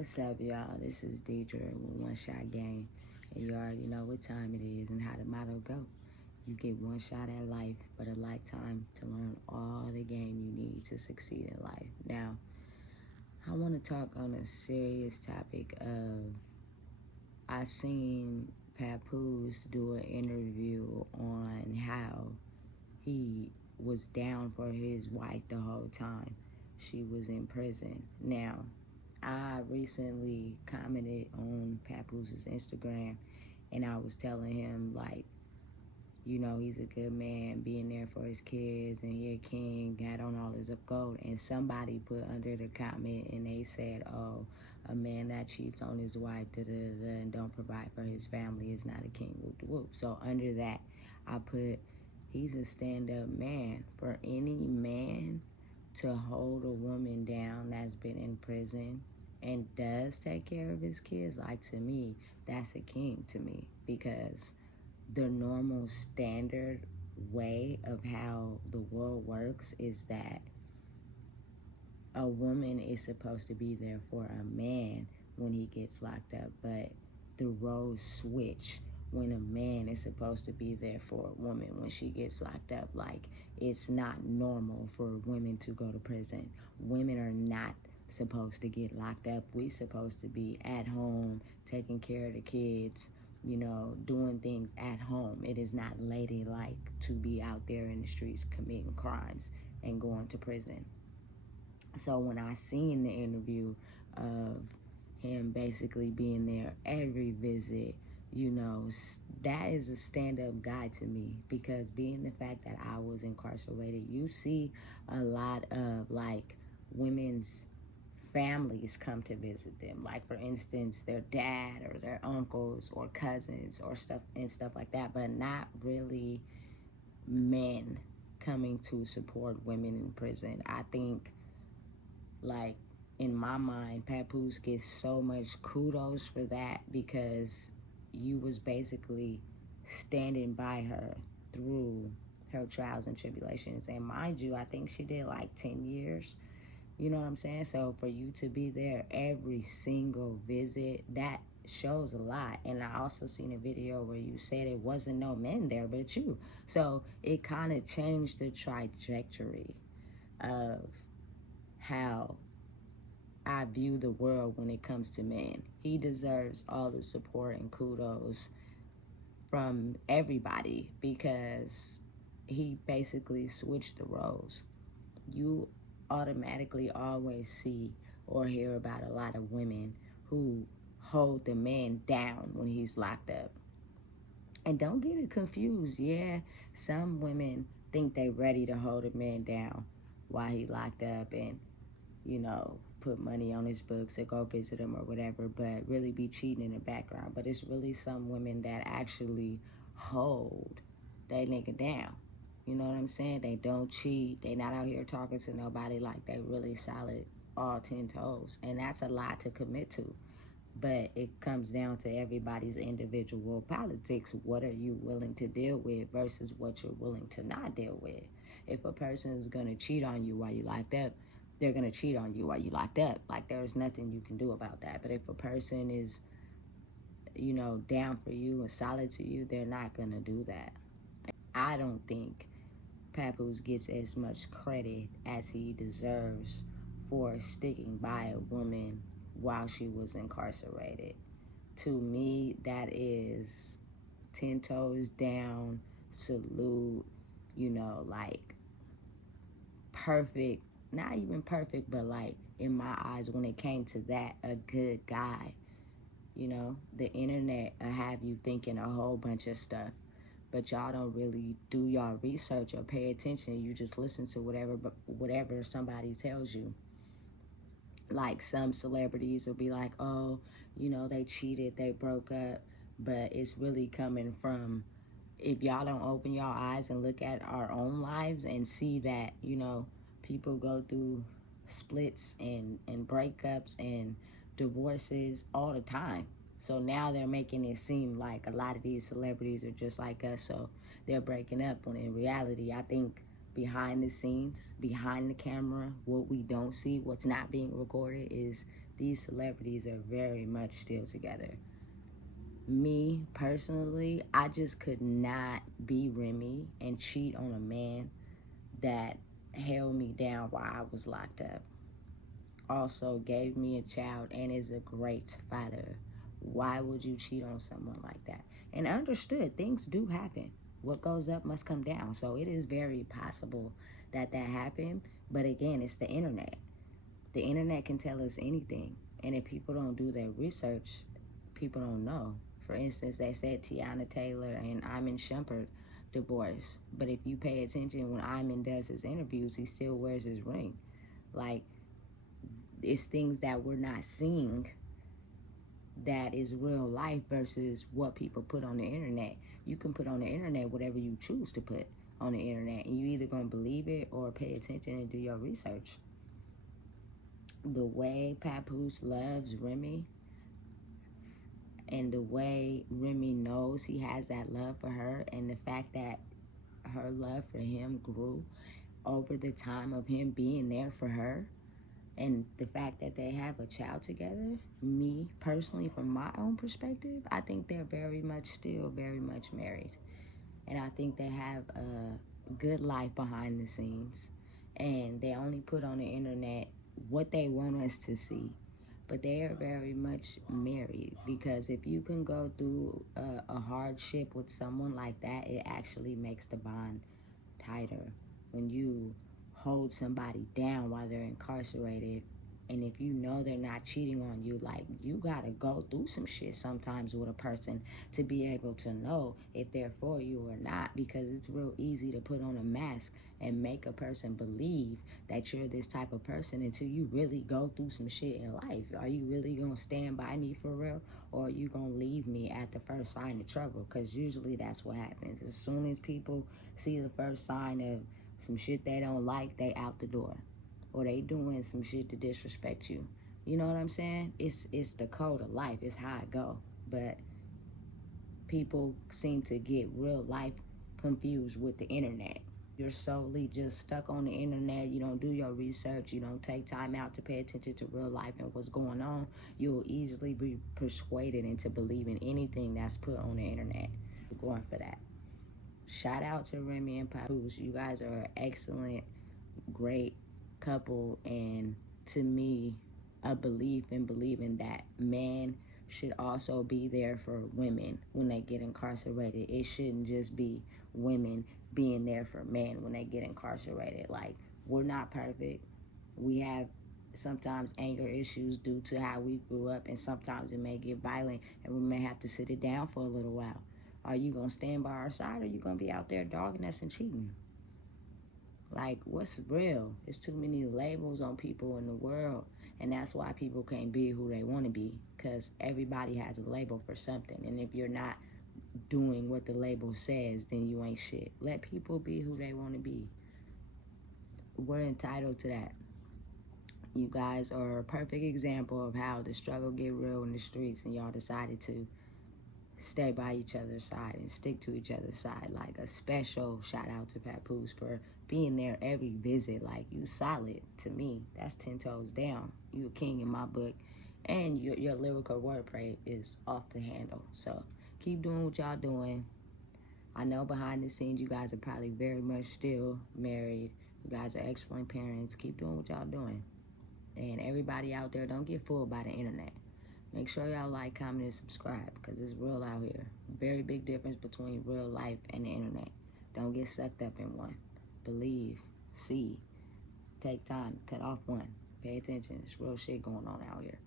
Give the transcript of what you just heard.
What's up, y'all? This is Deidre with One Shot Game, and you already know what time it is and how the motto go. You get one shot at life, but a lifetime to learn all the game you need to succeed in life. Now, I want to talk on a serious topic of I seen Papoose do an interview on how he was down for his wife the whole time she was in prison. Now, I recently commented on Papoose's Instagram and I was telling him, like, he's a good man, being there for his kids, and he a king, got on all his gold. And somebody put under the comment and they said, oh, a man that cheats on his wife, and don't provide for his family is not a king, whoop whoop. So under that, I put, he's a stand-up man. For any man to hold a woman down that's been in prison and does take care of his kids, like, to me, that's a king to me, because the normal standard way of how the world works is that a woman is supposed to be there for a man when he gets locked up, but the roles switch when a man is supposed to be there for a woman when she gets locked up. Like, it's not normal for women to go to prison. Women are not supposed to get locked up. We're supposed to be at home, taking care of the kids, doing things at home. It is not ladylike to be out there in the streets committing crimes and going to prison. So when I seen the interview of him basically being there every visit, that is a stand-up guy to me, because being the fact that I was incarcerated, you see a lot of, like, women's families come to visit them, like, for instance, their dad or their uncles or cousins or stuff like that, but not really men coming to support women in prison. I think, like, in my mind, Papoose gets so much kudos for that, because you was basically standing by her through her trials and tribulations. And mind you, I think she did like 10 years. You know what I'm saying? So for you to be there every single visit, that shows a lot. And I also seen a video where you said it wasn't no men there but you. So it kind of changed the trajectory of how I view the world when it comes to men. He deserves all the support and kudos from everybody, because he basically switched the roles. You automatically always see or hear about a lot of women who hold the man down when he's locked up. And don't get it confused. Yeah, some women think they ready to hold a man down while he locked up and, put money on his books or go visit him or whatever, but really be cheating in the background. But it's really some women that actually hold that nigga down. You know what I'm saying? They don't cheat. They not out here talking to nobody, like they really solid all 10 toes. And that's a lot to commit to. But it comes down to everybody's individual politics. What are you willing to deal with versus what you're willing to not deal with? If a person is going to cheat on you while you locked up, they're going to cheat on you while you locked up. Like, there's nothing you can do about that. But if a person is, down for you and solid to you, they're not going to do that. I don't think Papoose gets as much credit as he deserves for sticking by a woman while she was incarcerated. To me, that is 10 toes down, salute, like, perfect. Not even perfect, but, like, in my eyes, when it came to that, a good guy. The internet will have you thinking a whole bunch of stuff, but y'all don't really do y'all research or pay attention. You just listen to whatever somebody tells you. Like, some celebrities will be like, oh, they cheated, they broke up, but it's really coming from, if y'all don't open y'all eyes and look at our own lives and see that, people go through splits and breakups and divorces all the time. So now they're making it seem like a lot of these celebrities are just like us, so they're breaking up, when in reality, I think behind the scenes, behind the camera, what we don't see, what's not being recorded, is these celebrities are very much still together. Me, personally, I just could not be Remy and cheat on a man that held me down while I was locked up. Also gave me a child and is a great father. Why would you cheat on someone like that? And understood, things do happen. What goes up must come down. So it is very possible that that happened. But again, it's the internet. The internet can tell us anything. And if people don't do their research, people don't know. For instance, they said Tiana Taylor and Iman Shumpert divorced. But if you pay attention, when Iman does his interviews, he still wears his ring. Like, it's things that we're not seeing that is real life versus what people put on the internet. You can put on the internet whatever you choose to put on the internet, and you either gonna believe it or pay attention and do your research. The way Papoose loves Remy, and the way Remy knows he has that love for her, and the fact that her love for him grew over the time of him being there for her, and the fact that they have a child together, me personally, from my own perspective, I think they're very much married. And I think they have a good life behind the scenes. And they only put on the internet what they want us to see. But they are very much married, because if you can go through a hardship with someone like that, it actually makes the bond tighter. When you hold somebody down while they're incarcerated, and if you know they're not cheating on you, like, you gotta go through some shit sometimes with a person to be able to know if they're for you or not, because it's real easy to put on a mask and make a person believe that you're this type of person until you really go through some shit in life. Are you really gonna stand by me for real, or are you gonna leave me at the first sign of trouble? Because usually that's what happens. As soon as people see the first sign of some shit they don't like, they out the door, or they doing some shit to disrespect you. You know what I'm saying? It's the code of life. It's how it go. But people seem to get real life confused with the internet. You're solely just stuck on the internet. You don't do your research. You don't take time out to pay attention to real life and what's going on. You'll easily be persuaded into believing anything that's put on the internet. We're going for that. Shout out to Remy and Papoose. You guys are an excellent, great couple, and to me, a belief in believing that men should also be there for women when they get incarcerated. It shouldn't just be women being there for men when they get incarcerated. Like, we're not perfect. We have sometimes anger issues due to how we grew up, and sometimes it may get violent, and we may have to sit it down for a little while. Are you gonna stand by our side, or are you gonna be out there dogging us and cheating? Like, what's real? There's too many labels on people in the world, and that's why people can't be who they want to be, because everybody has a label for something, and if you're not doing what the label says, then you ain't shit. Let people be who they want to be. We're entitled to that. You guys are a perfect example of how the struggle get real in the streets, and y'all decided to stay by each other's side and stick to each other's side. Like, a special shout out to Papoose for being there every visit. Like, you solid to me. That's 10 toes down. You a king in my book, and your lyrical wordplay is off the handle. So keep doing what y'all doing. I know behind the scenes you guys are probably very much still married. You guys are excellent parents. Keep doing what y'all doing. And everybody out there, don't get fooled by the internet. Make sure y'all like, comment, and subscribe, because it's real out here. Very big difference between real life and the internet. Don't get sucked up in one. Believe, see, take time, cut off one. Pay attention. It's real shit going on out here.